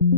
Well,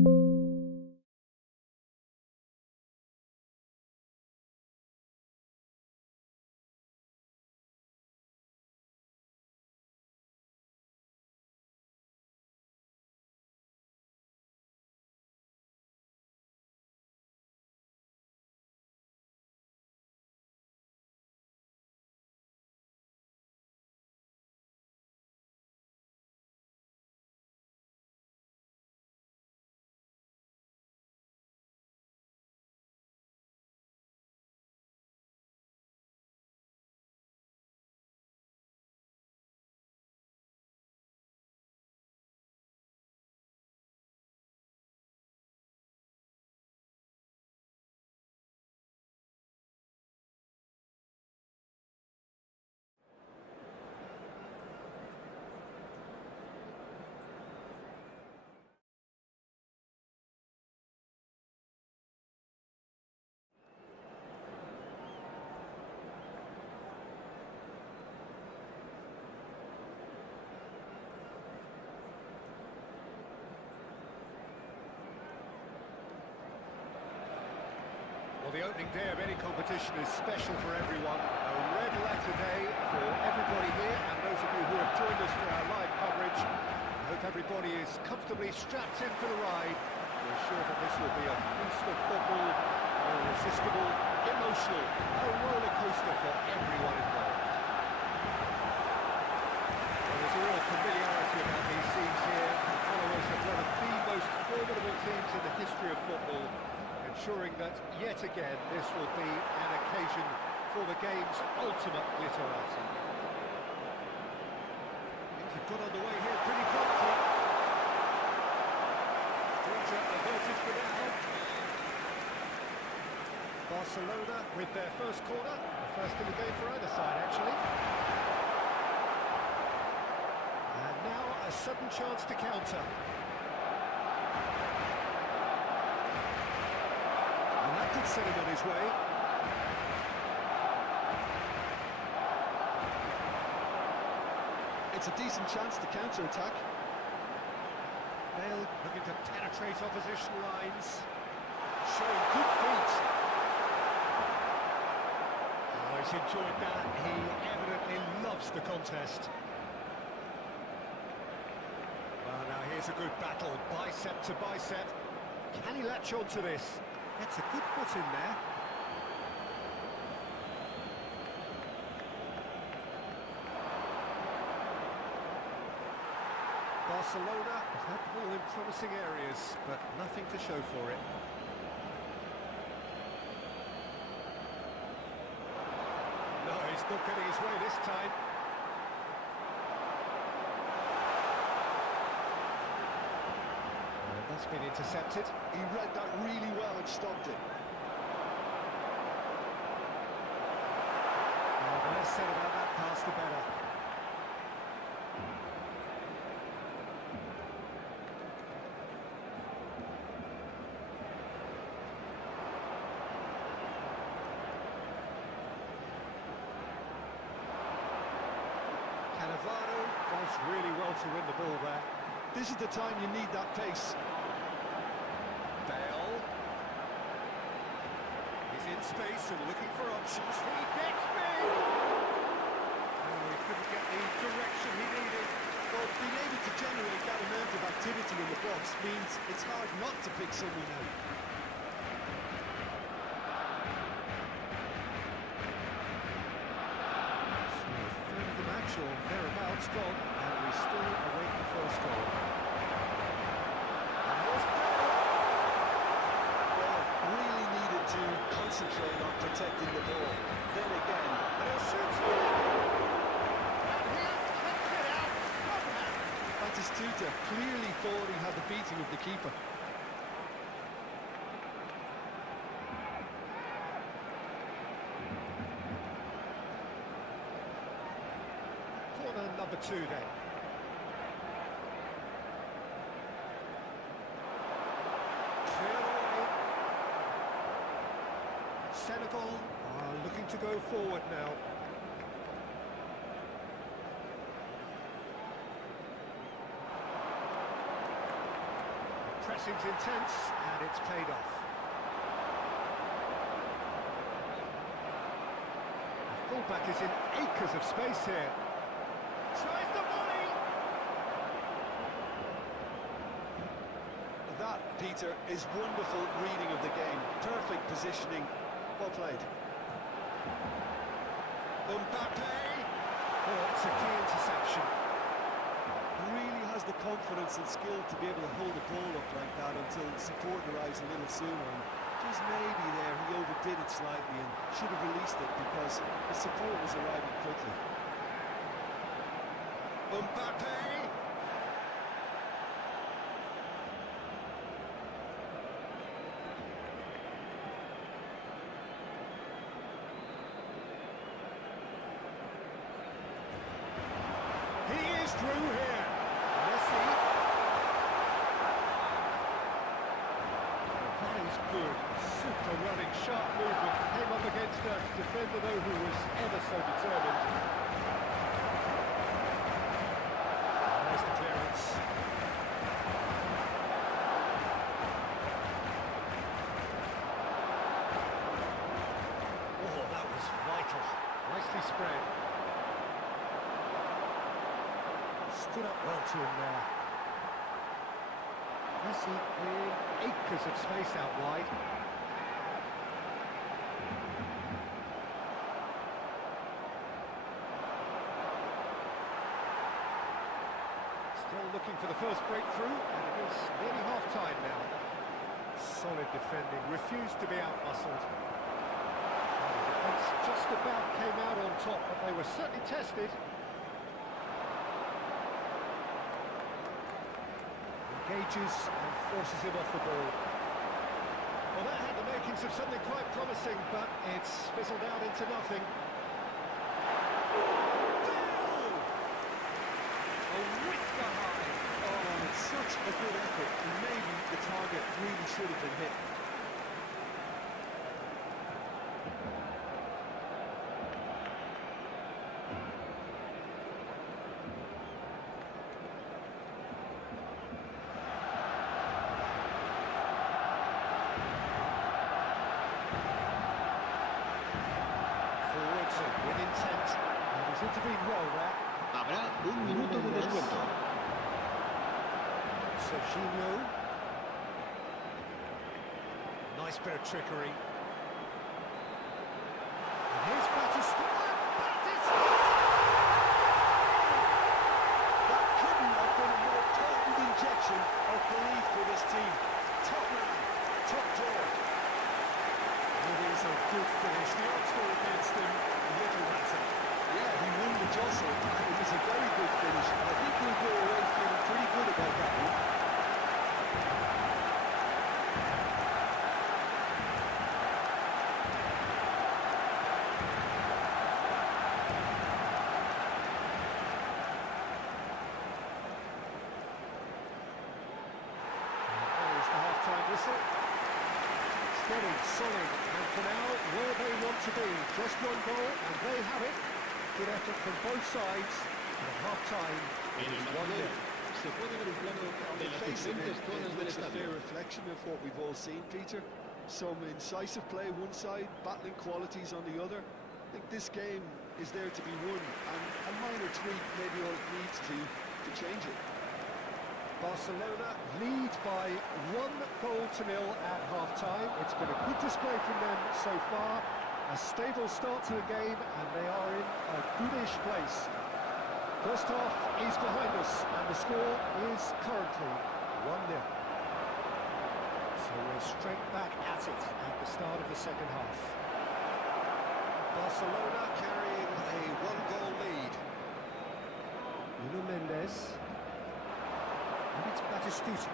the opening day of any competition is special for everyone. A red letter day for everybody here, and those of you who have joined us for our live coverage. I hope everybody is comfortably strapped in for the ride. We're sure that this will be a feast of football, irresistible, emotional, a roller coaster for everyone involved. Well, there's a real familiarity about these scenes here. The followers of one of the most formidable teams in the history of football, ensuring that, yet again, this will be an occasion for the game's ultimate glitterati. Things have got underway here pretty promptly. Danger averted for now. Barcelona with their first corner, the first in the game for either side, actually. And now a sudden chance to counter. Could set him on his way. It's a decent chance to counter-attack. Bale looking to penetrate opposition lines, showing good feet. Oh, he's enjoyed that. He evidently loves the contest. Well, now here's a good battle, bicep to bicep. Can he latch on to this? That's a good foot in there. Barcelona have had the ball in promising areas, but nothing to show for it. No, he's not getting his way this time. That's been intercepted. He read that really well and stopped it. Well, the less said about that pass, the better. Cannavaro does really well to win the ball there. This is the time you need that pace. Bale. He's in space and looking for options. He gets big! Oh, he couldn't get the direction he needed. Well, being able to generate that amount of activity in the box means it's hard not to pick someone out. So, third of the match or thereabouts gone, and we still await the first goal. Concentrate on protecting the ball. Then again, And he'll shoot it! And he'll kick it out somehow! Batistuta clearly thought he had the beating of the keeper. Corner number 2 then. Senegal are looking to go forward now. Pressing's intense, and it's paid off. The fullback is in acres of space here. Tries the volley! That, Peter, is wonderful reading of the game. Perfect positioning. Well played. Mbappe! Oh, it's a key interception. Really has the confidence and skill to be able to hold the ball up like that until support arrives a little sooner. And just maybe there he overdid it slightly and should have released it because the support was arriving quickly. Mbappe! He is through here. Messi. That is good. Super running, sharp movement. Came up against a defender, though, who was ever so determined. There's the clearance. Oh, that was vital. Nicely spread. Stood up well to him there. Messi in acres of space out wide. Still looking for the first breakthrough, and it is nearly half-time now. Solid defending, refused to be out-muscled. The defence just about came out on top, but they were certainly tested. Engages and forces him off the ball. Well, that had the makings of something quite promising, but it's fizzled out into nothing. A whisker high. Oh, it's such a good effort. And maybe the target really should have been hit. With intent, and he's intervened well there. Habrá un minuto de descuento. Serginho. Nice bit of trickery. And here's Batistuta. That couldn't have been a more potent injection of belief for this team. Top man, top draw. It is a good finish. The odds were against him. Little matter. Yeah, he won the jostle, and it was a very good finish. I think he'll go away feeling pretty good about that one. There's the half-time whistle. Steady, solid, and for now, where they want to be. Just one goal, and they have it. Good effort from both sides, and at half-time, it is 1-0. Se puede ver un plano de las Face of diferentes it, zonas it del looks a fair estadio. reflection of what we've all seen, Peter. Some incisive play one side, battling qualities on the other. I think this game is there to be won, and a minor tweak maybe all it needs to change it. Barcelona lead by 1-0 at half-time. It's been a good display from them so far. A stable start to the game, and they are in a goodish place. First half is behind us, and the score is currently 1-0. So we're straight back at it at the start of the second half. Barcelona carrying a 1-goal lead. Nuno Mendes. And it's Batistuta.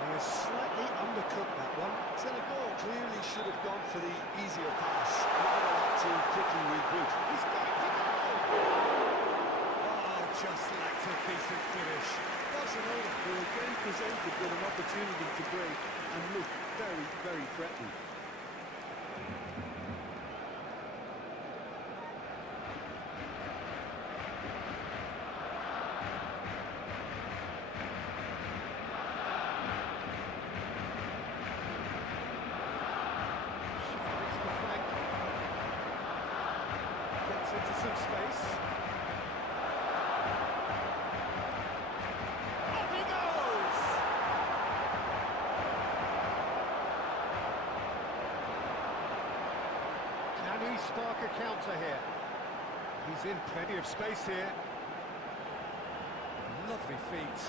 He has slightly undercooked that one. Senegal clearly should have gone for the easier pass. Now they'll have to quickly regroup. He's going for goal! Oh, just lacked a decent finish. Barcelona were again presented with an opportunity to break and look very, very threatening. Can he spark a counter here? He's in plenty of space here. Lovely feet.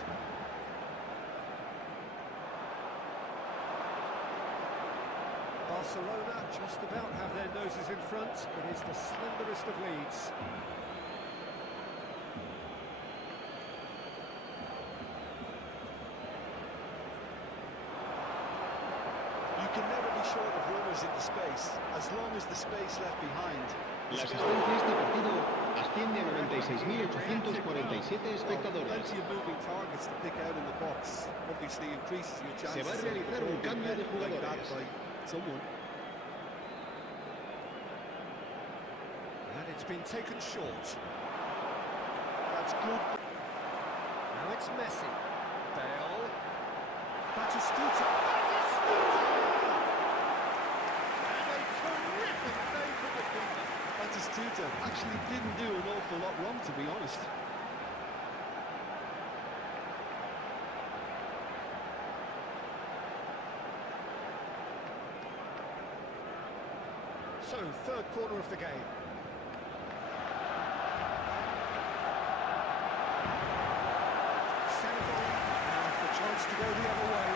Barcelona just about have their noses in front. It is the slenderest of leads. You can never be short of runners into space, as long as the space left behind. La asistencia de este partido asciende a 96.847 espectadores. Plenty of moving targets to pick out in the box. Obviously increases your chances. Se va a realizar un cambio de like that jugadores. by someone. And it's been taken short. That's good. Now it's Messi. Bale. Batistuta. Batistuta! And a terrific save from the keeper. Batistuta actually didn't do an awful lot wrong, to be honest. So, third corner of the game. Senegal has the chance to go the other way.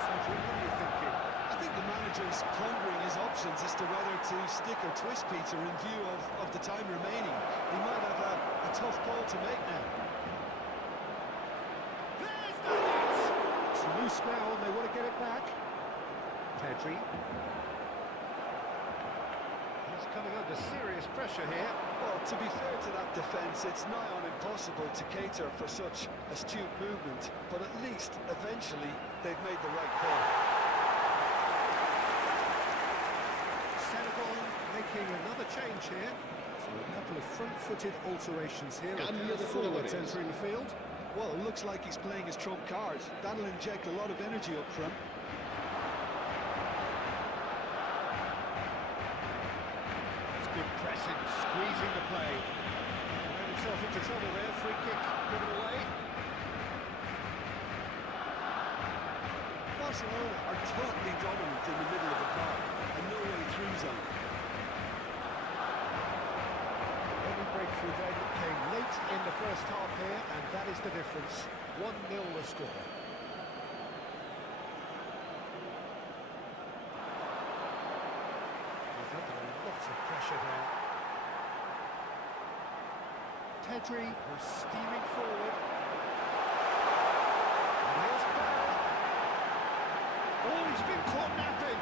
Cedric, what are you thinking? I think the manager's pondering his options as to whether to stick or twist Peter in view of the time remaining. He might have a tough call to make now. There's the hit! It's loose now and they want to get it back. Pedri. He's coming under serious pressure here. Well, to be fair to that defence, it's nigh on impossible to cater for such astute movement, but at least, eventually, they've made the right call. Senegal making another change here. So a couple of front-footed alterations here. Cambio de Forwards jugadores. entering the field. Well, it looks like he's playing his trump card. That'll inject a lot of energy up front. It's good pressing, squeezing the play. Ran himself into trouble there. Free kick given away. Barcelona are totally dominant in the middle of the park, and no way through zone. Only breakthrough then came late in the first half here, and that is the difference. 1-0 the score. He's under lots of pressure there. Pedri was steaming forward. And here's Bale. Oh, he's been caught napping.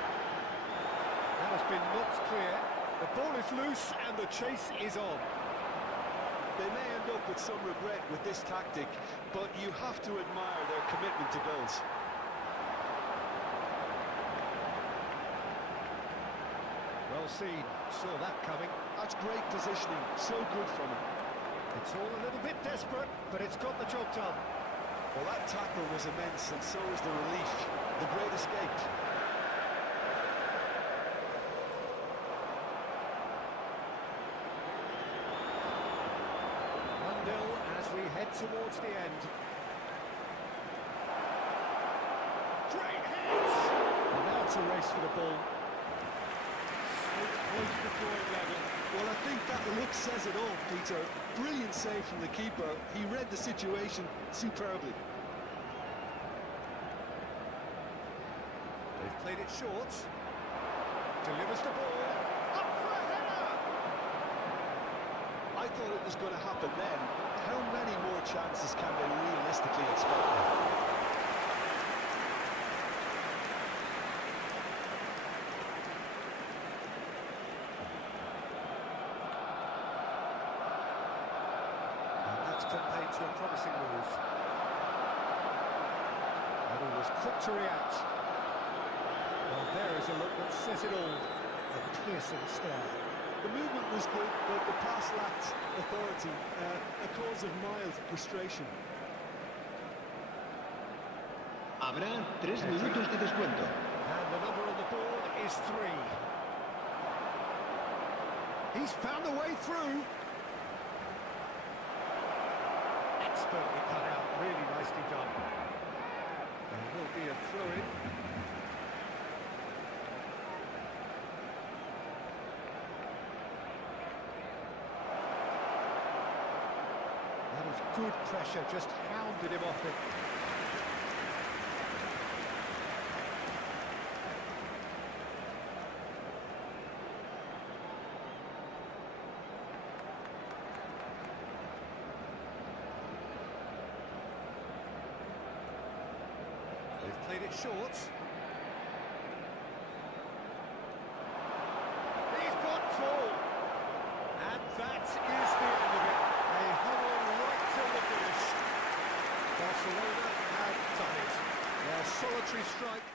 That has been knocked clear. The ball is loose and the chase is on. They may end up with some regret with this tactic, but you have to admire their commitment to goals. Well seen, saw that coming. That's great positioning, so good from him. It's all a little bit desperate, but it's got the job done. Well, that tackle was immense, and so is the relief. The great escape. As we head towards the end. Great hits! And now it's a race for the ball. So close to drawing level. Well, I think that look says it all, Peter. Brilliant save from the keeper. He read the situation superbly. They've played it short. Delivers the ball. Up for a header! I thought it was going to happen then. How many more chances can they realistically expect? And that's conveyed to a promising move. And he was quick to react. Well, there is a look that says it all. A piercing stare. The movement was good, but the pass lacked authority, a cause of mild frustration. Habrá 3 minutos de descuento. And the number on the board is 3. He's found a way through. Expertly cut out, really nicely done. There will be a throw-in. That was good pressure, just hounded him off it. They've played it short. He's got tall. And that is the end of it. They hung on right till the finish. Barcelona have done it. Their solitary strike.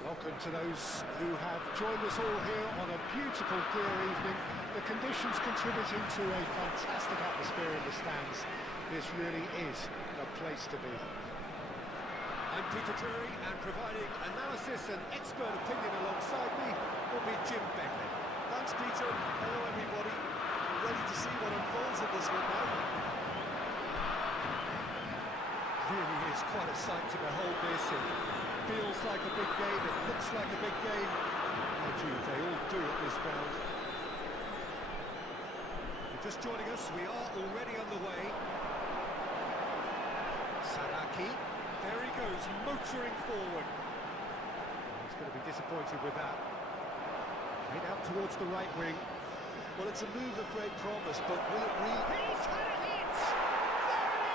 Welcome to those who have joined us all here on a beautiful clear evening. The conditions contributing to a fantastic atmosphere in the stands. This really is a place to be. I'm Peter Drury, and providing analysis and expert opinion alongside me will be Jim Beckley. Thanks, Peter. Hello, everybody. We're ready to see what unfolds in this one now. Really is quite a sight to behold this. It feels like a big game, it looks like a big game. Oh gee, they all do at this ground. If you're just joining us, we are already underway. Saraki, there he goes, motoring forward. He's going to be disappointed with that. Played out towards the right wing. Well, it's a move of great promise, but will it really... He's had a hit! There it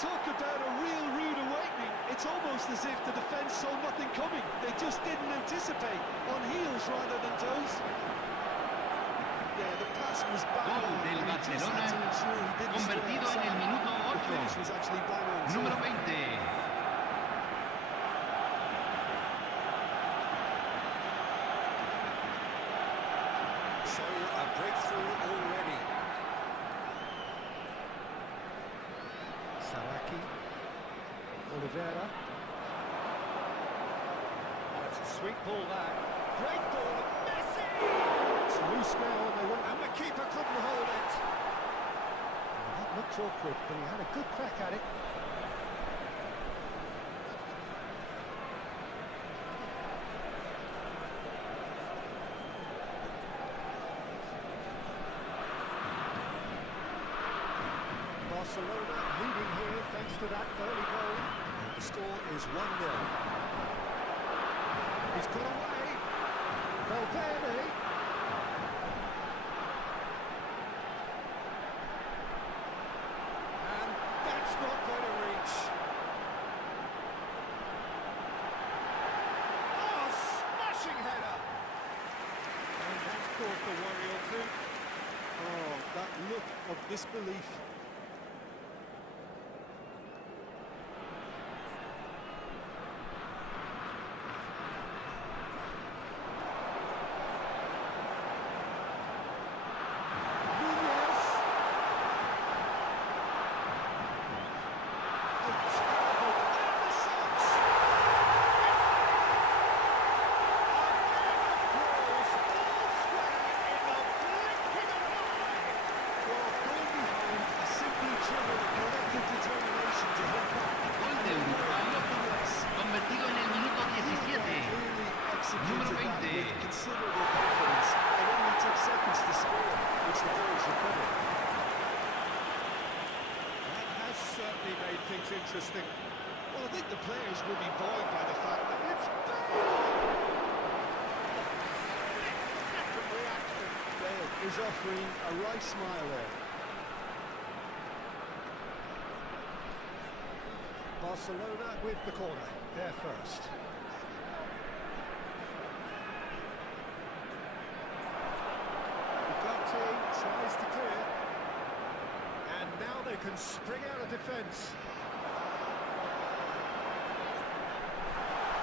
talk about a real rude awakening. It's almost as if the defence saw nothing coming. They just didn't anticipate, on heels rather than toes. Yeah, the pass was bang Gol on. del He just had to Barcelona, ensure he didn't convertido stray en el outside. minuto The finish 8. was actually bang on. Número too. 20. So a breakthrough already. Saraki, Oliveira. Oh, it's a sweet ball that. Great ball, Messi! It's loose now, and the keeper couldn't hold it. Well, that looked awkward, but he had a good crack at it. Barcelona leading here thanks to that early goal. And the score is 1-0. He's got away. Valverde. And that's not going to reach. Oh, smashing header. And that's caused a worry or two. Oh, that look of disbelief. Gol de Uruguay, convertido en el minuto 17. Número 20. Considerable confidence. It only took seconds to score, which the boys recovered. That has certainly made things interesting. Well, I think the players will be buoyed by the fact that It's Bale! Split-second reaction. Bale is offering a right smile there. Barcelona with the corner, they're first. Ugarte tries to clear. And now they can spring out of defence.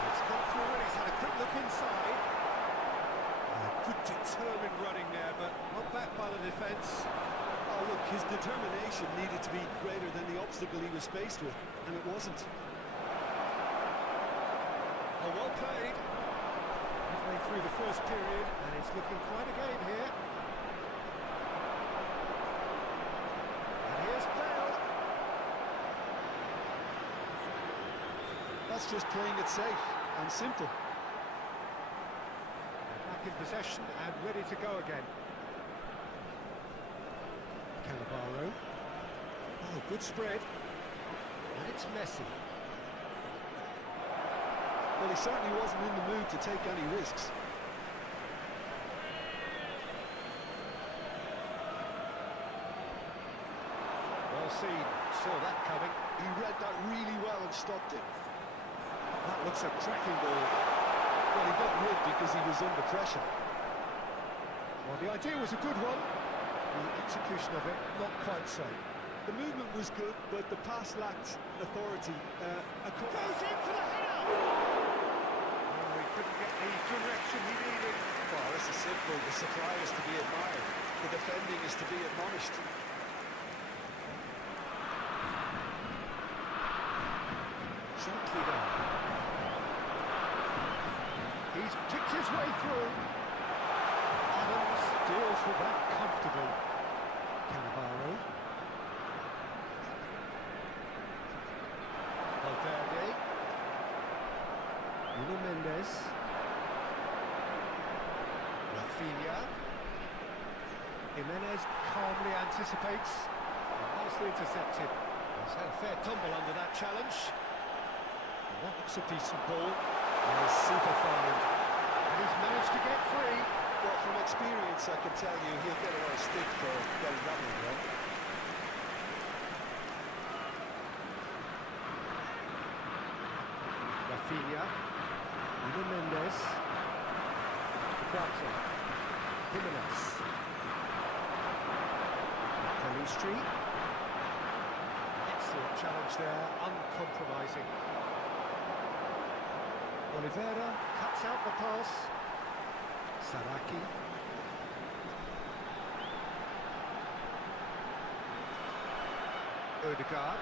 It's gone forward, he's had a quick look inside. Good determined running there, but not back by the defence. Oh, look, his determination needed to be greater than the obstacle he was faced with, and it wasn't. Oh, well played. Halfway through the first period, and it's looking quite a game here. And here's Bale. That's just playing it safe and simple. Back in possession and ready to go again. Cannavaro. Oh, good spread. And it's Messi. Well, he certainly wasn't in the mood to take any risks. Well seen. Saw that coming. He read that really well and stopped it. That looks a cracking ball. Well, he got rid because he was under pressure. Well, the idea was a good one. The execution of it, not quite so. The movement was good, but the pass lacked authority. Goes in for the header! Oh, he couldn't get the direction he needed. Well, this is simple. The supply is to be admired. The defending is to be admonished. Gently down. He's picked his way through. Adams deals with that comfortably. Cannavaro. Valverde. Nuno Mendes. Rafinha. Jimenez calmly anticipates. And nicely intercepted. He's had a fair tumble under that challenge. And that looks a decent ball. Oh, super find. And he's managed to get free. Well, from experience, I can tell you he'll get a lot of stick for getting that one right. Ugarte. Jimenez. Pelistri. Excellent challenge there, uncompromising. Oliveira cuts out the pass. Saraki. Odegaard.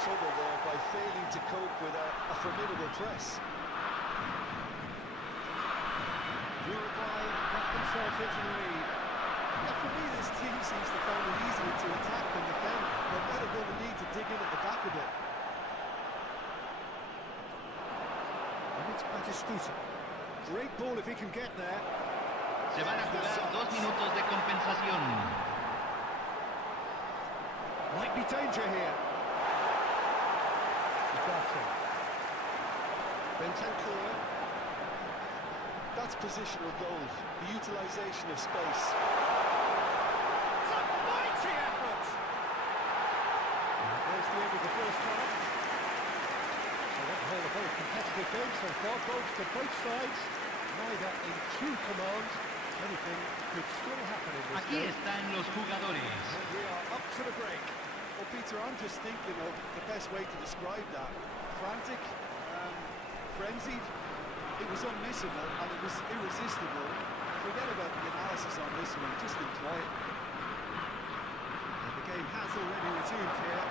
Trouble there by failing to cope with a formidable press. Uruguay get themselves into the lead. Yeah, for me, this team seems to find it easier to attack than defend. They're better going to need to dig in at the back a bit. And it's Batistuta. Great ball if he can get there. Se van a jugar 2 minutos de compensación. Might be danger here. Bentancur. That's positional goal, the utilisation of space. It's a mighty effort! And there's the end of the first half. So what the whole a very competitive game so far, goals to both sides, neither in true command. Anything could still happen in this Aquí game. están los jugadores. And we are up to the break. Well, Peter, I'm just thinking of the best way to describe that. Frantic, frenzied. It was unmissable and it was irresistible. Forget about the analysis on this one, just enjoy it. And the game has already resumed here.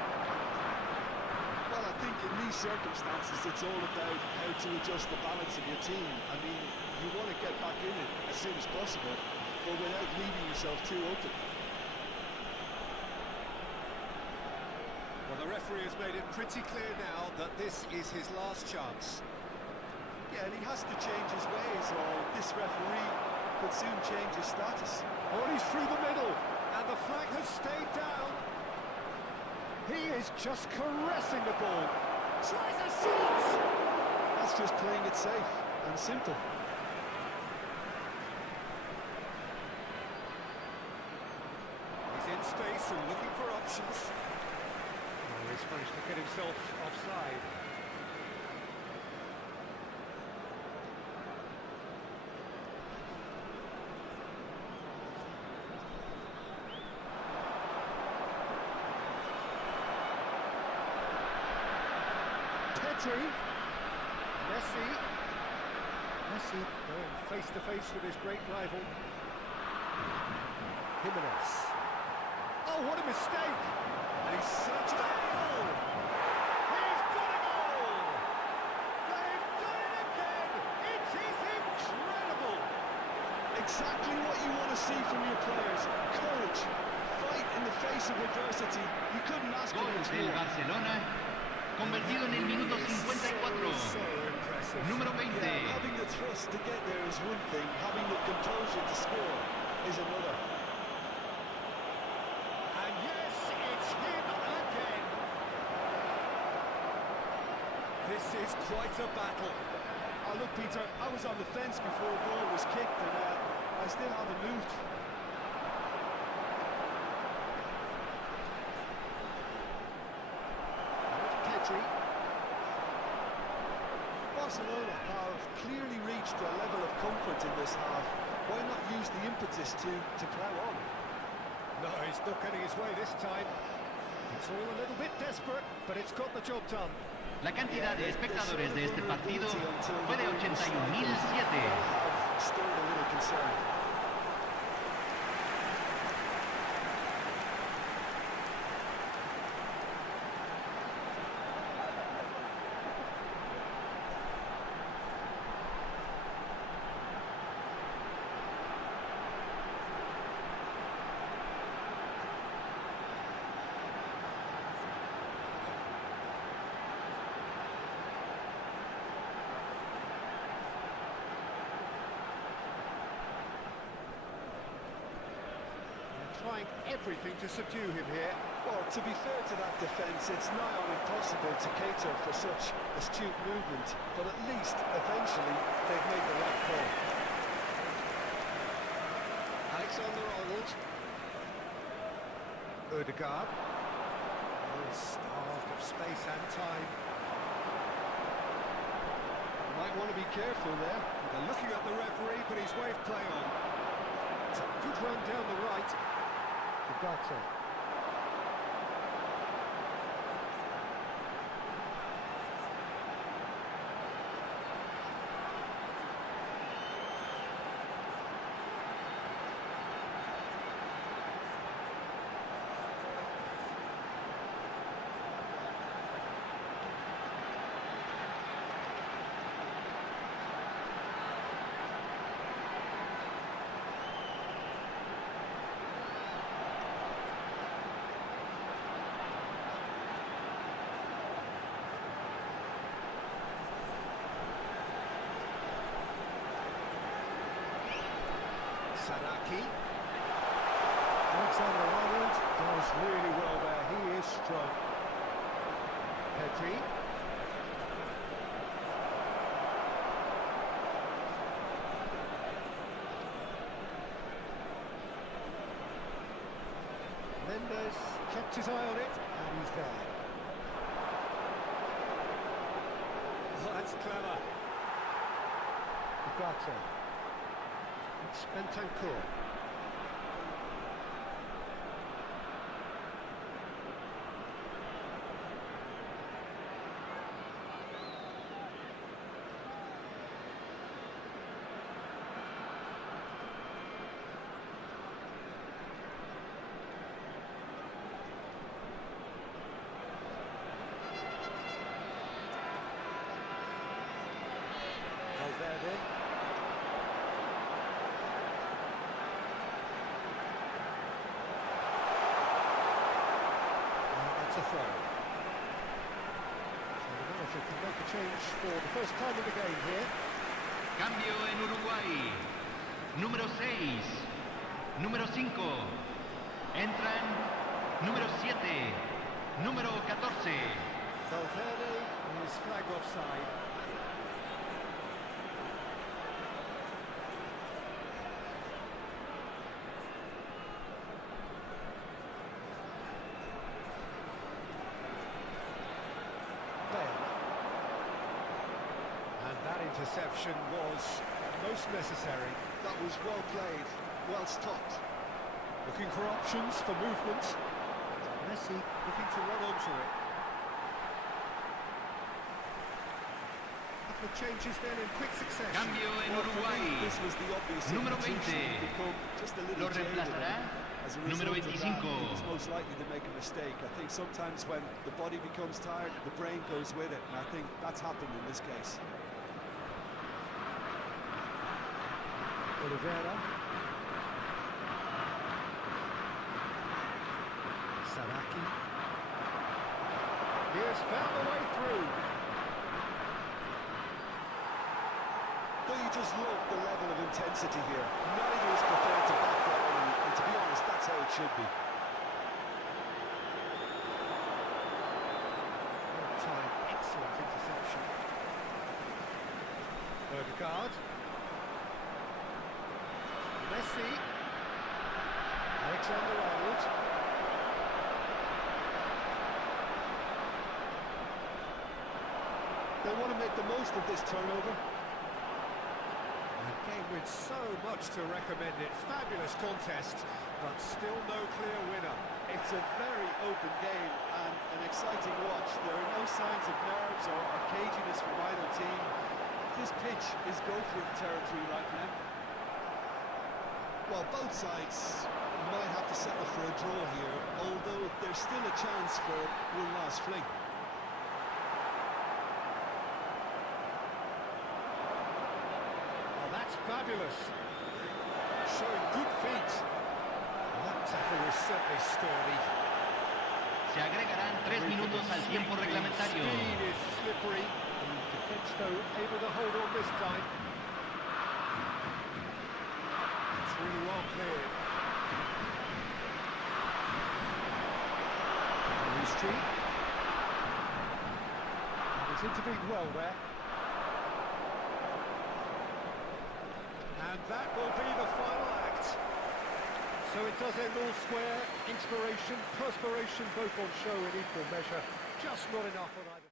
Well, I think in these circumstances it's all about how to adjust the balance of your team. I mean, you want to get back in it as soon as possible, but without leaving yourself too open. Well, the referee has made it pretty clear now that this is his last chance. Yeah, and he has to change his ways, or this referee could soon change his status. Oh, he's through the middle, and the flag has stayed down. He is just caressing the ball. Tries a shot! That's just playing it safe and simple. He's in space and looking for options. Oh, he's managed to get himself offside. Messi going face to face with his great rival. Jimenez. Oh, what a mistake! And he's searched for a goal! He's got a goal! They've done it again! It is incredible! Exactly what you want to see from your players. Courage, fight in the face of adversity. You couldn't ask for Gol much del more. Barcelona, convertido en el minuto 54. So impressive. Número 20. Yeah, having the thrust to get there is one thing, having the composure to score is another. And yes, it's him again. This is quite a battle. Oh, look, Peter, I was on the fence before a ball was kicked, and I still haven't moved. Pedri. Barcelona have clearly reached a level of comfort in this half. Why not use the impetus to plough on? No, he's not getting his way this time. It's all a little bit desperate, but it's got the job done. La cantidad de espectadores de este partido fue de 81.007. Have stirred a little concern. Trying everything to subdue him here. Well, to be fair to that defence, it's nigh on impossible to cater for such astute movement, but at least, eventually, they've made the right call. Alexander out. Odegaard. Oh, starved of space and time. Might want to be careful there. They're looking at the referee, but he's waved play on. It's a good run down the right. Ugarte. Saraki. Alexander-Arnold does really well there. He is strong. Pedri. Mendes kept his eye on it, and he's there. Oh, that's clever. Ugarte. It's Bentancur. Valverde. That's a throw. So the manager can make a change for the first time in the game here. Cambio en Uruguay. Número 6. Número 5. Entran número 7. Número 14. Valverde is flagged offside. And that interception was most necessary. That was well played, well stopped. Looking for options for movement. Messi looking to run onto it. Couple of changes then in quick succession. Cambio en Well, for me, Uruguay. this was the obvious Número substitution. 20. Become just a little Lo jaded, reemplazará and as a número result of that, 25. he was most likely to make a mistake. I think sometimes when the body becomes tired, the brain goes with it, and I think that's happened in this case. Oliveira. Saraki. He has found the way through. Don't you just love the level of intensity here? Neither is prepared to back down, and to be honest, that's how it should be. Well timed, excellent interception. Odegaard. Messi. Alexander-Arnold. They want to make the most of this turnover. A game with so much to recommend it. Fabulous contest, but still no clear winner. It's a very open game and an exciting watch. There are no signs of nerves or caginess from either team. This pitch is go-for-it territory right now. Well, both sides might have to settle for a draw here, although there's still a chance for one last fling. Oh, that's fabulous. Showing good feet. That tackle was certainly sturdy. Se agregarán 3 minutos al tiempo reglamentario. Speed is slippery. The defence, though, able to hold on this time. It's really well cleared. Street. He's intervened well there. And that will be the final act. So it does end all square. Inspiration, perspiration, both on show in equal measure. Just not enough on either.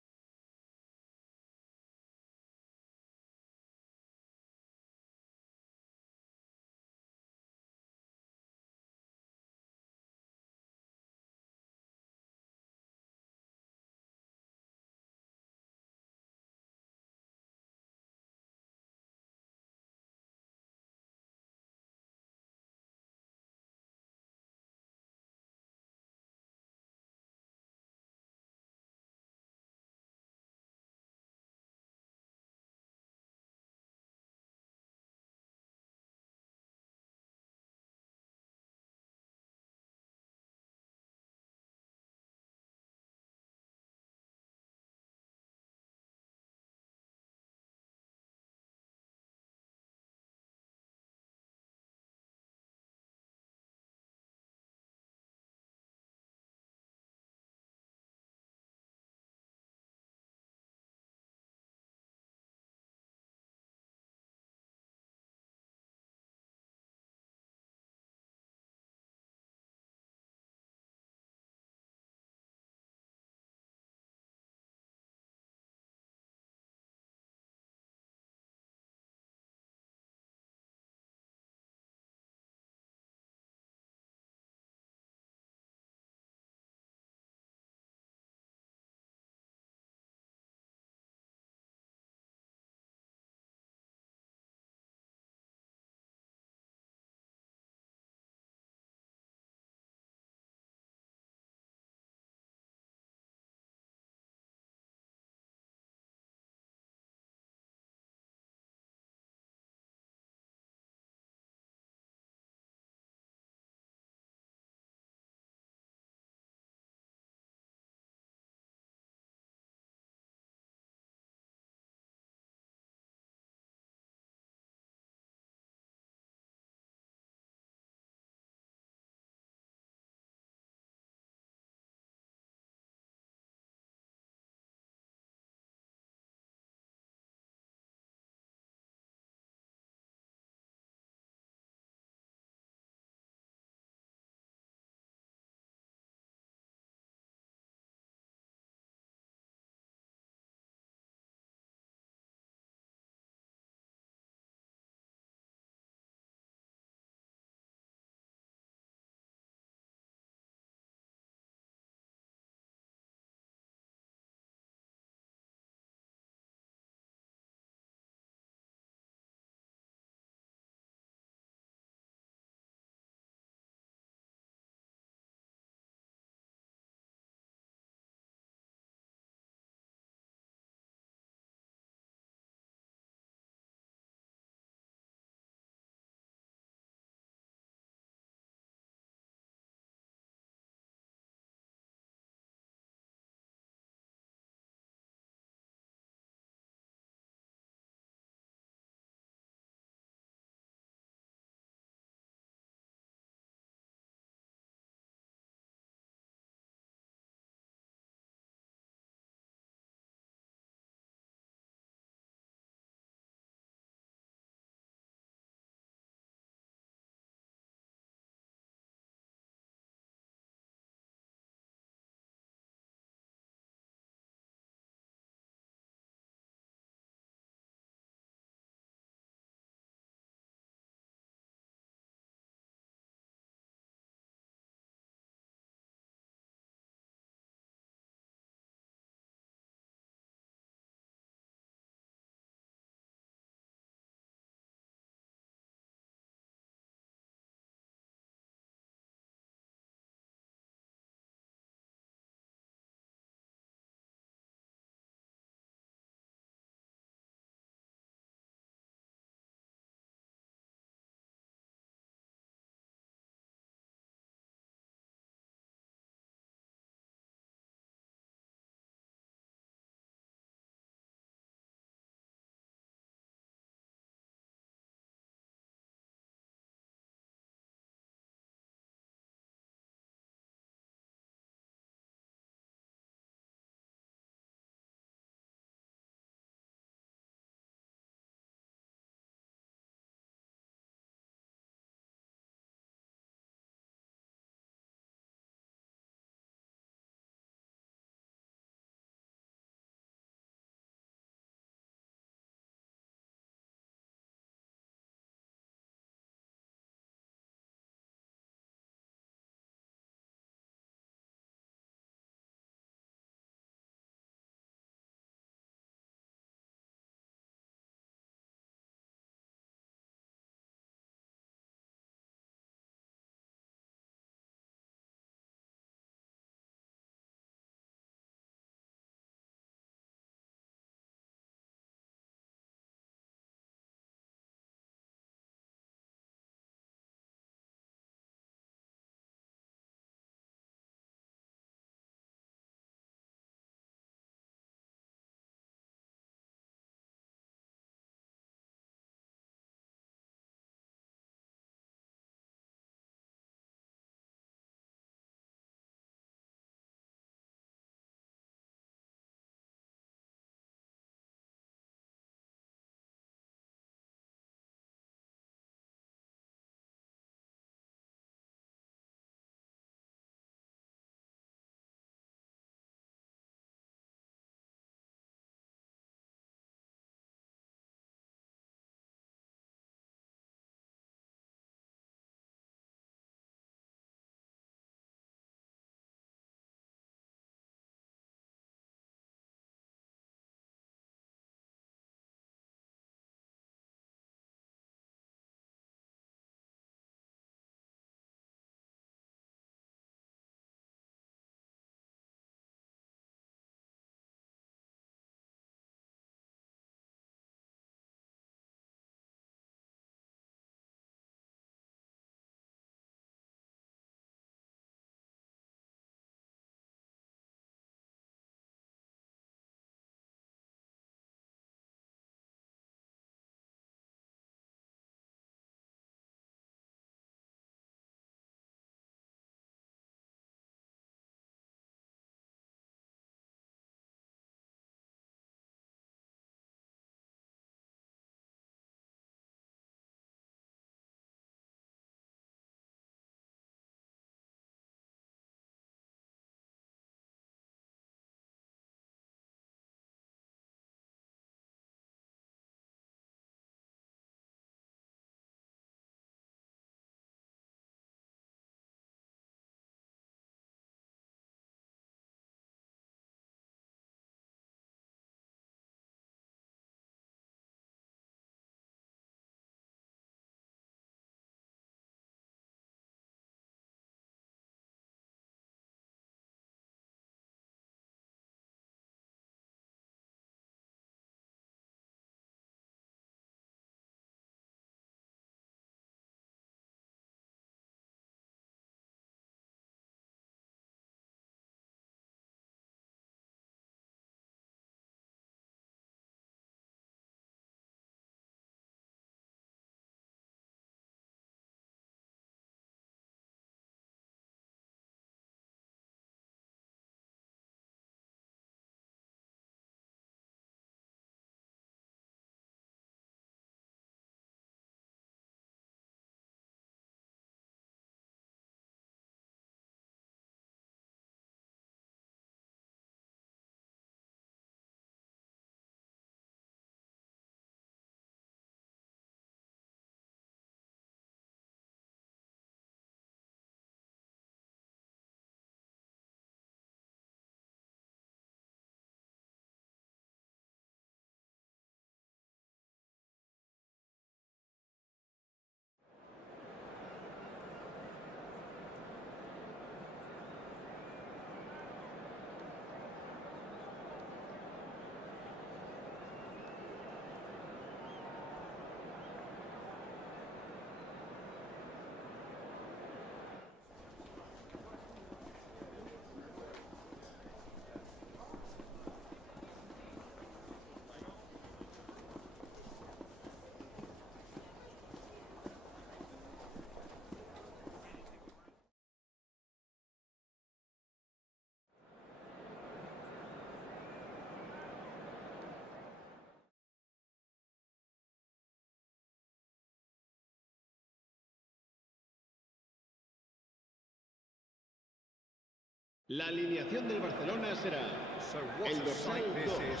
La alineación del Barcelona será So what el a sight dorsal this 2. is.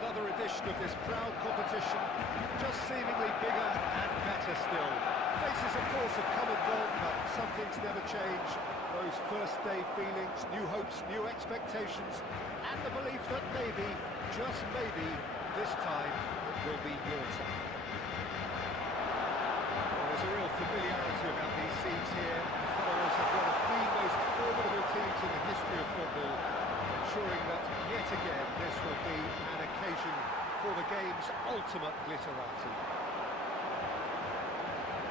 Another edition of this proud competition, just seemingly bigger and better still. Faces, of course, have come and gone, but some things never change. Those first day feelings, new hopes, new expectations, and the belief that maybe, just maybe, this time it will be your time. Well, there's a real familiarity about these scenes here. The followers of one of the most formidable teams in the history of football, ensuring that yet again this will be an occasion for the game's ultimate glitterati.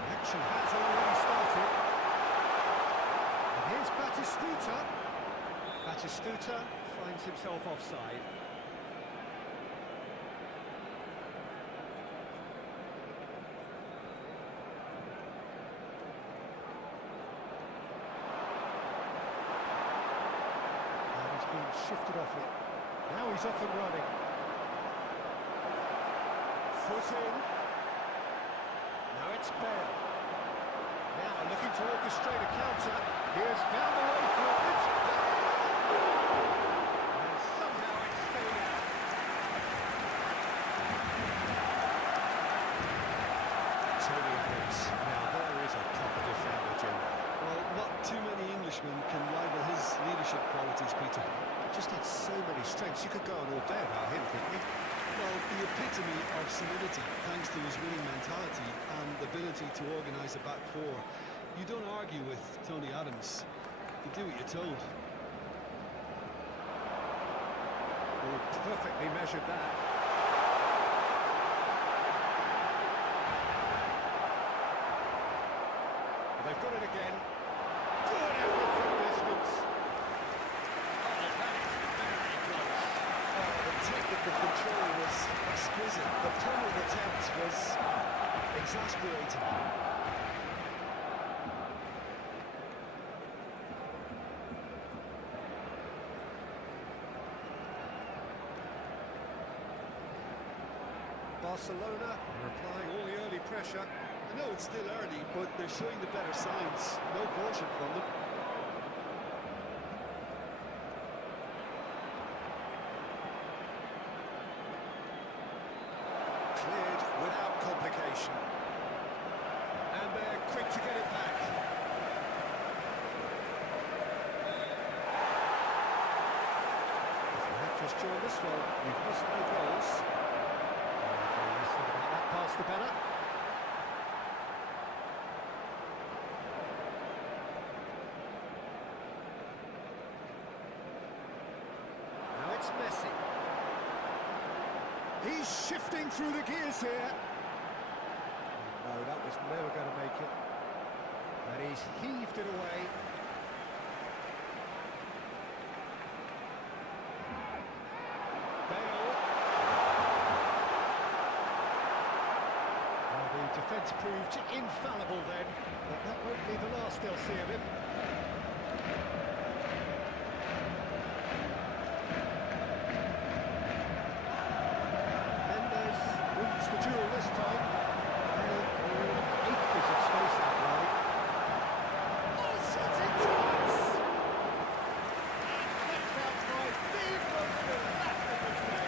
Action has already started. And here's Batistuta. Batistuta finds himself offside. And he's been shifted off it. Now he's off and running. Foot in. Now it's Bale. Now looking to orchestrate a counter. He has found the way through. It's Bale! And somehow it's stayed out. Tony Adams. Now there is a proper defender, Jim. Well, not too many Englishmen can rival his leadership qualities, Peter. Just had so many strengths. You could go on all day about him, couldn't you? Well, the epitome of solidity, thanks to his winning mentality and ability to organise a back four. You don't argue with Tony Adams. You do what you're told. Oh, perfectly measured that. Well, they've got it again. Good effort from distance. Oh, that is very close. Oh, the technical control was exquisite. The tunnel attempt was exasperating. Barcelona are applying all the early pressure. I know it's still early, but they're showing the better signs. No caution from them. Cleared without complication. And they're quick to get it back. If you have just joined us, well, we've missed no goals. Very less than about that pass the better. Now it's Messi. He's shifting through the gears here. No, that was never going to make it. And he's heaved it away. Bale. Well, the defence proved infallible then, but that won't be the last they'll see of him. Mendes wins the duel this time. Bale in acres of space out wide. Oh, shooting chance! And flicked out by the most elastic of play.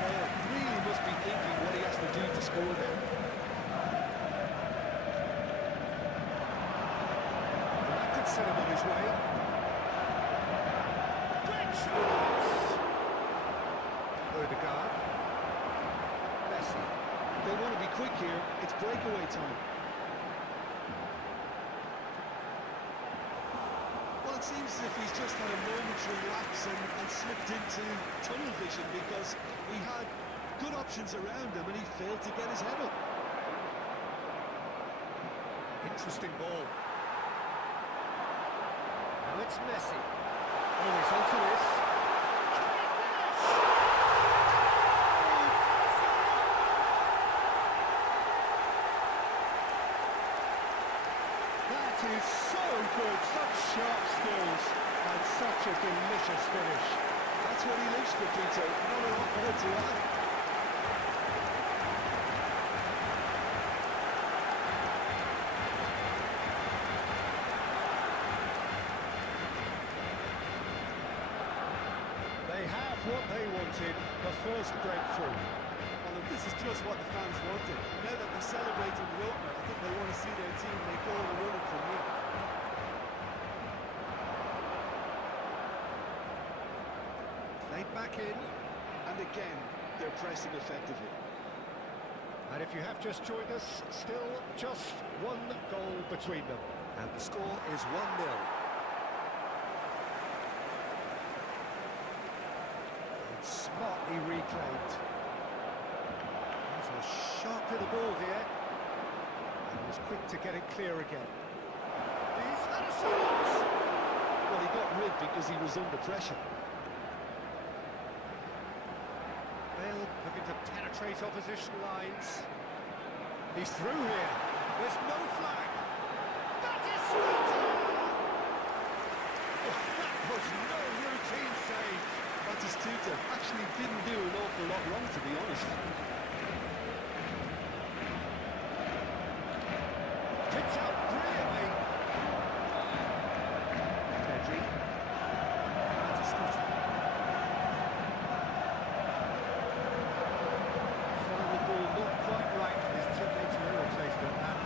Bale really must be thinking what he has to do to score there. And that could set him on his way. Great chance! Odegaard. Messi. They want to be quick here. It's breakaway time. Well, it seems as if he's just had a momentary lapse and slipped into tunnel vision because he had good options around him and he failed to get his head up. Interesting ball. Now it's Messi. Oh, he's onto this. That is so good, such sharp skills, and such a delicious finish. That's what he lives for, Peter. Not a lot more to add. what they wanted, the first breakthrough. Well, look, this is just what the fans wanted. Now that they're celebrating the opener, I think they want to see their team make all the running from here. Played back in. And again, they're pressing effectively. And if you have just joined us, still just one goal between them. And the score is 1-0. It's smartly reclaimed. There's a sharp little ball here. And he was quick to get it clear again. He's had a shot! Well, he got rid because he was under pressure. Bale looking to penetrate opposition lines. He's through here. There's no flag. That is Batistuta! Oh, that was no routine save. Batistuta actually didn't do an awful lot wrong, to be honest. Picked up brilliantly. Pedri. Batistuta. Final ball not quite right. His teammates are irritated at that.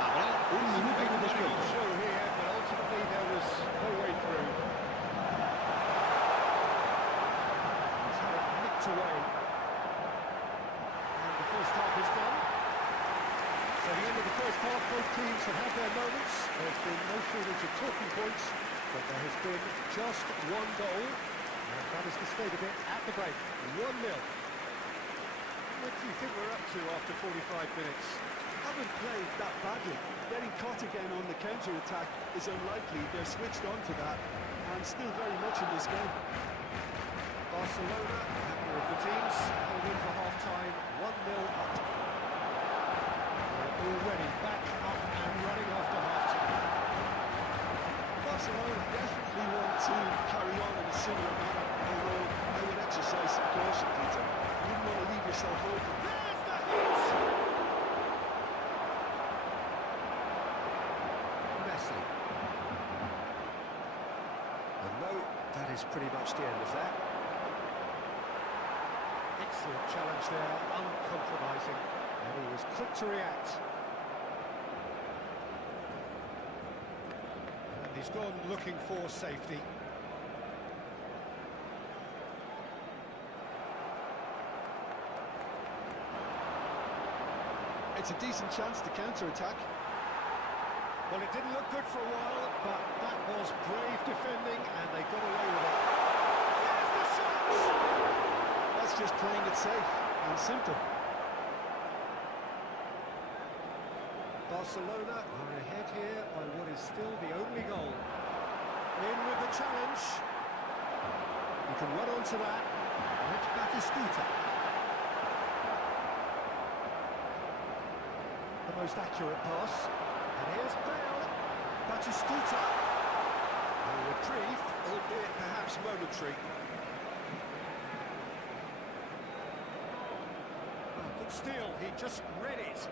Habrá un minuto de descuento. Show here, but ultimately there was no way through. He's had it nicked away. And the first half is done. So the end of the first half, both teams have had their moments. There's been no shortage of talking points, but there has been just one goal. And that is the state of it at the break. 1-0. What do you think we're up to after 45 minutes? Haven't played that badly. Getting caught again on the counter-attack is unlikely. They're switched on to that and still very much in this game. Barcelona, happier of the teams, held in for half-time, 1-0 up. They're already back up and running after half-time. Barcelona definitely want to carry on in a similar manner, although I would exercise some caution, Peter. You wouldn't want to leave yourself open. There's the hit! Messi. And no, that is pretty much the end of that. Excellent challenge there, uncompromising, and he was quick to react. And he's gone looking for safety. It's a decent chance to counter-attack. Well, it didn't look good for a while, but that was brave defending, and they got away with it. There's the shot! That's just playing it safe and simple. Barcelona are ahead here by what is still the only goal. In with the challenge. You can run onto that. And it's Batistuta. The most accurate pass. And here's Bale. Batistuta. A reprieve, albeit perhaps momentary. Oh, good steal, he just read it.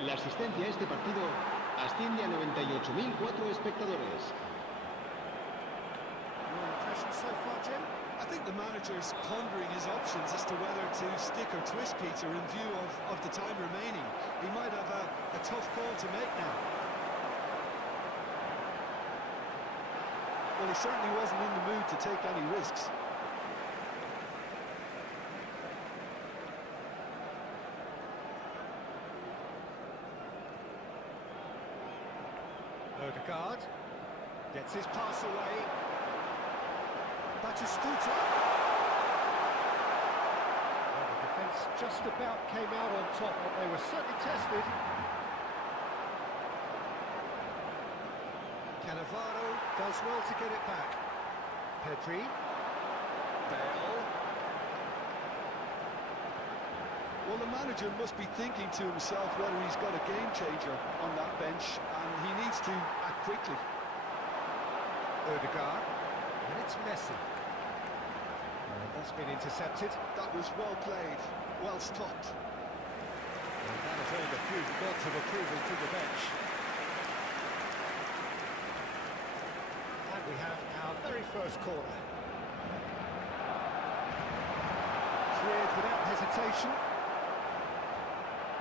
La asistencia a este partido asciende a 98.004 espectadores. Your impression so far, Jim? I think the manager's pondering his options as to whether to stick or twist Peter in view of the time remaining. He might have a tough call to make now. Well, he certainly wasn't in the mood to take any risks. Odegaard gets his pass away. Batistuta. Well, the defence just about came out on top, but they were certainly tested. Cannavaro does well to get it back. Pedri. Bale. Well, the manager must be thinking to himself whether he's got a game changer on that bench, and he needs to act quickly. Odegaard. And it's Messi. And that's been intercepted. That was well played, well stopped. And that has earned a few nods of approval from the bench. first corner. Cleared without hesitation.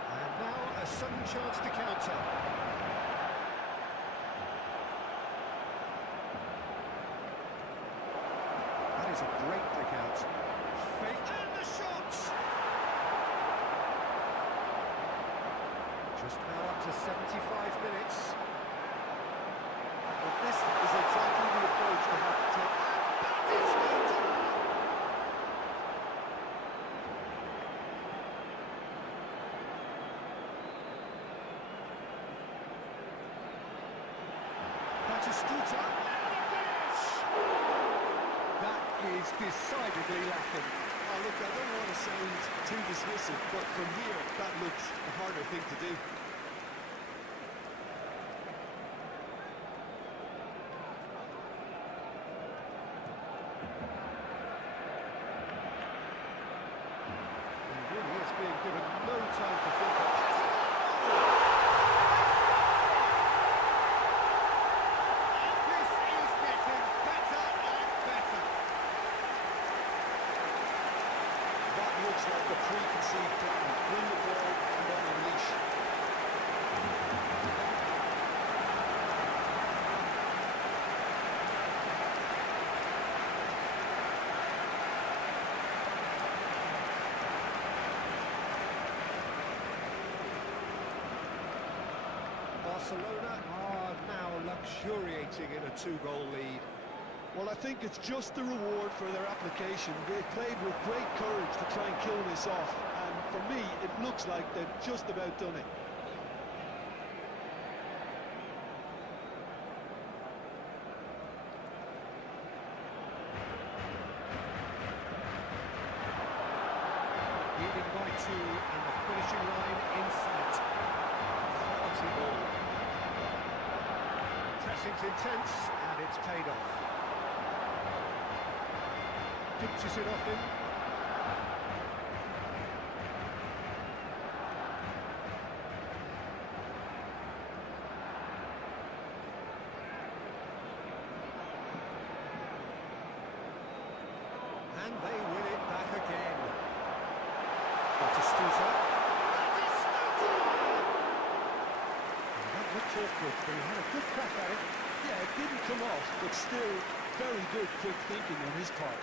And now a sudden chance to counter. That is a great pick out. Fake and the shot! Just now up to 75 minutes. But this is exactly the approach they have to take. Batistuta, and a finish! That is decidedly lacking. Oh, look, I don't want to sound too dismissive, but from here, that looks a harder thing to do. He really is being given no time to think of. This is getting better and better. That looks like a preconceived plan. Win the ball and then unleash. Barcelona are now luxuriating in a two-goal lead. Well, I think it's just the reward for their application. They played with great courage to try and kill this off, and for me, it looks like they've just about done it. Leading by two, and the finishing line in sight. Quality ball. Pressing's intense, and it's paid off. Pitches it off him. And they win it back again. Batistuta. Batistuta! That looked awkward, but he had a good crack at it. Yeah, it didn't come off, but still very good quick thinking on his part.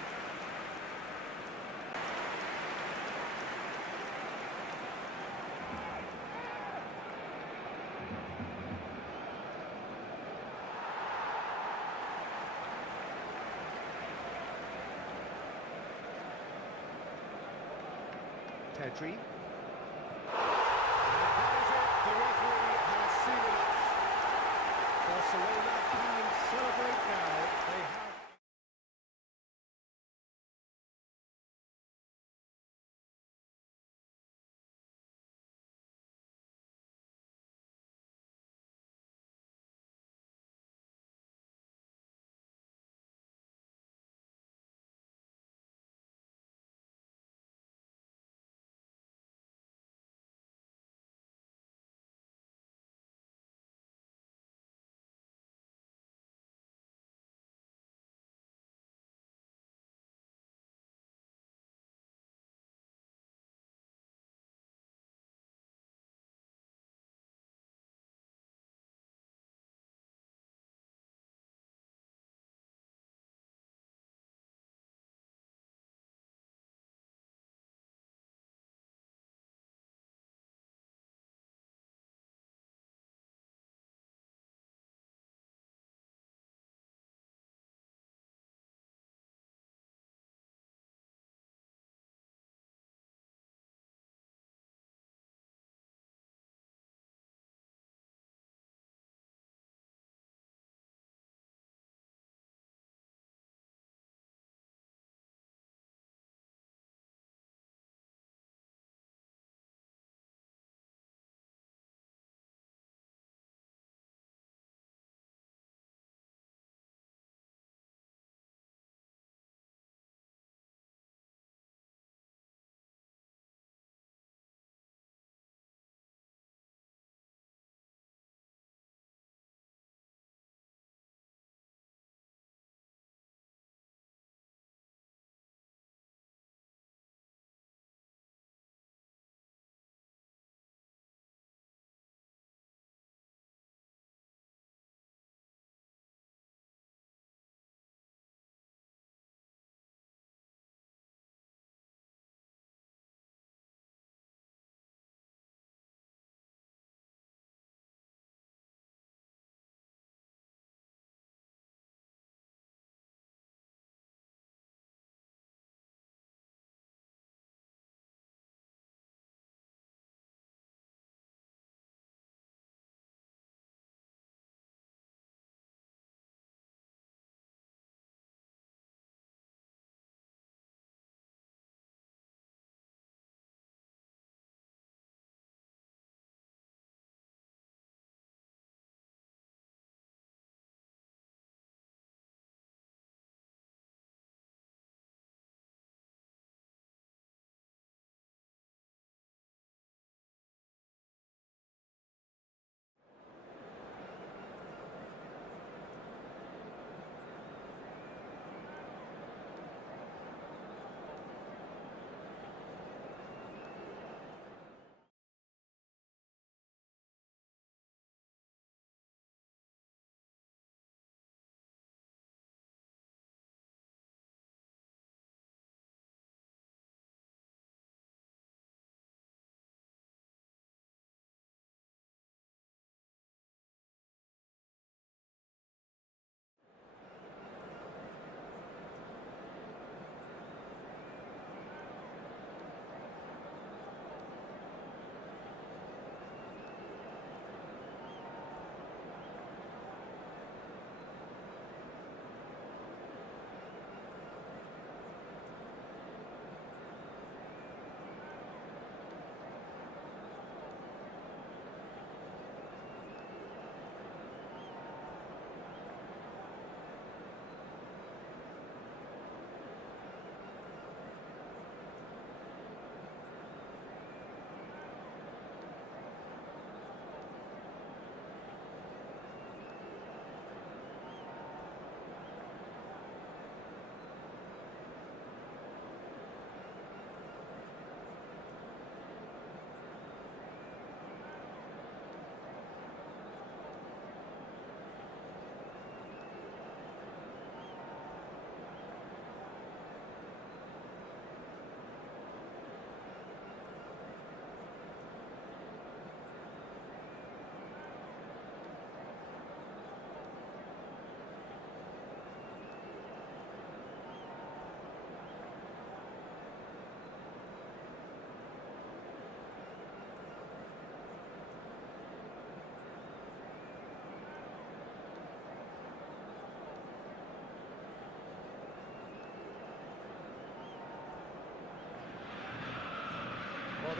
Pedri. And that is it. The referee has seen enough. Barcelona can celebrate now. They have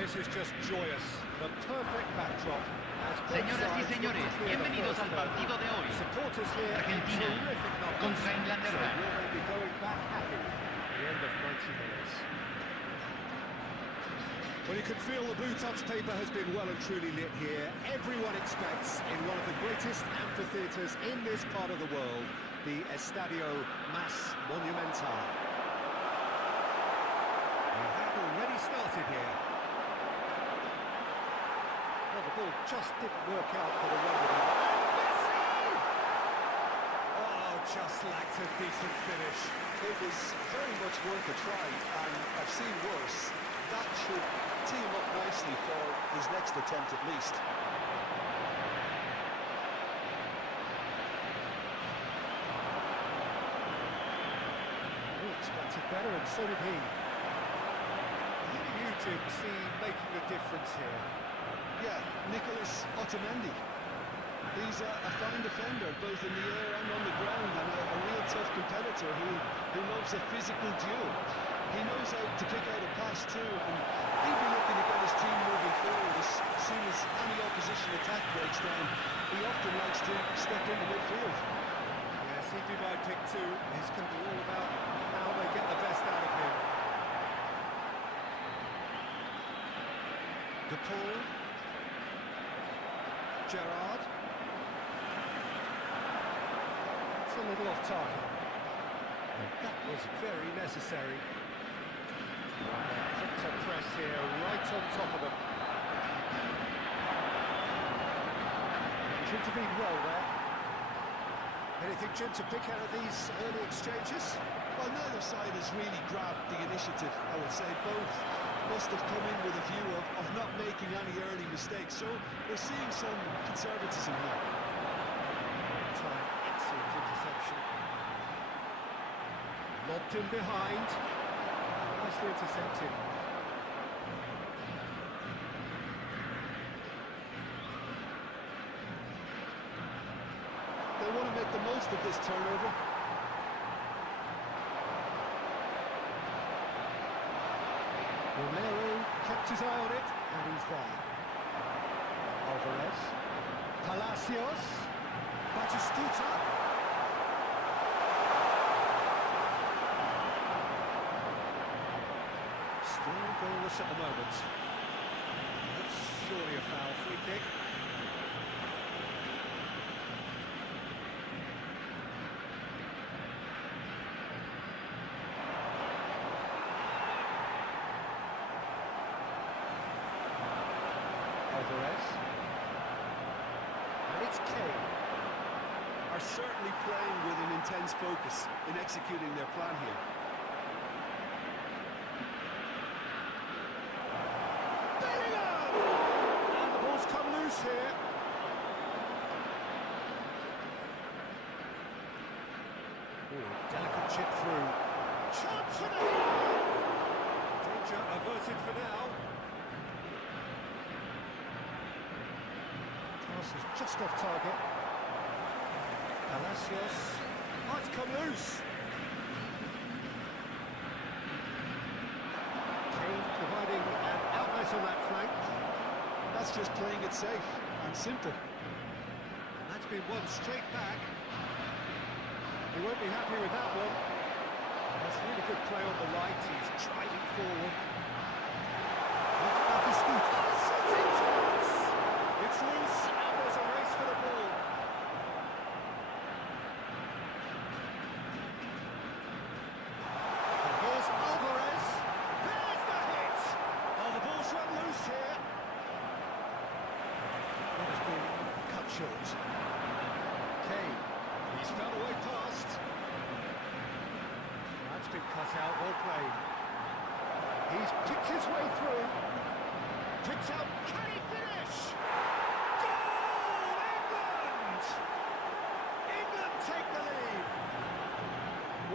this is just joyous. The perfect backdrop. As both Señoras y sides señores, look to clear the bienvenidos first al goal. partido de hoy. Supporters here in Argentina terrific numbers. contra Inglaterra. So will they be going back happy at the end of 90 minutes? Well, you can feel the blue touch paper has been well and truly lit here. Everyone expects in one of the greatest amphitheatres in this part of the world, the Estadio Mas Monumental. We have already started here. Well, the ball just didn't work out for the Ronaldo. And Messi! Oh, just lacked a decent finish. It was very much worth a try, and I've seen worse. That should tee him up nicely for his next attempt at least. We expected better, and so did he. Who do you, Jim, see making a difference here? Yeah, Nicholas Otamendi. He's a fine defender, both in the air and on the ground, and a real tough competitor who loves a physical duel. He knows how to pick out a pass too, and he'll be looking to get his team moving forward as soon as any opposition attack breaks down. He often likes to step into midfield. Yes, he'd be my pick too. It's going to be all about how they get the best out of him. De Paul. Gerrard. It's a little off target. And that was very necessary. Quick to press here, right on top of them. He's intervened well there. Anything, Jim, to pick out of these early exchanges? Well, neither side has really grabbed the initiative, I would say. Both must have come in with a view of not making any early mistakes, so we're seeing some conservatism here. Excellent interception. Lobbed in behind. Nicely intercepted. They want to make the most of this turnover. Romero kept his eye on it, and he's there. Alvarez. Palacios. Batistuta. Still goalless at the moment. That's surely a foul. Free kick. Alvarez. And it's Kane. Are certainly playing with an intense focus in executing their plan here. And the ball's come loose here. Ooh, delicate chip through. Chance for the danger averted for now. Pass is just off target. Palacios. Oh, it's come loose. Kane providing an outlet on that flank. That's just playing it safe and simple. And that's been won straight back. He won't be happy with that one. That's really good play on the right. He's driving forward. It's Batistuta. It's loose, and there's a race for the ball. And here's Alvarez. There's the hit. Oh, the ball's run loose here. That has been cut short. Kane. He's found a way past. That's been cut out, well played. He's picked his way through. Picked out, can he finish? Goal! England! England take the lead.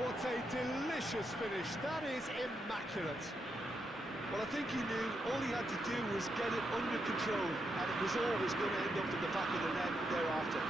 What a delicious finish. That is immaculate. Well, I think he knew all he had to do was get it under control, and it was always going to end up in the back of the net thereafter.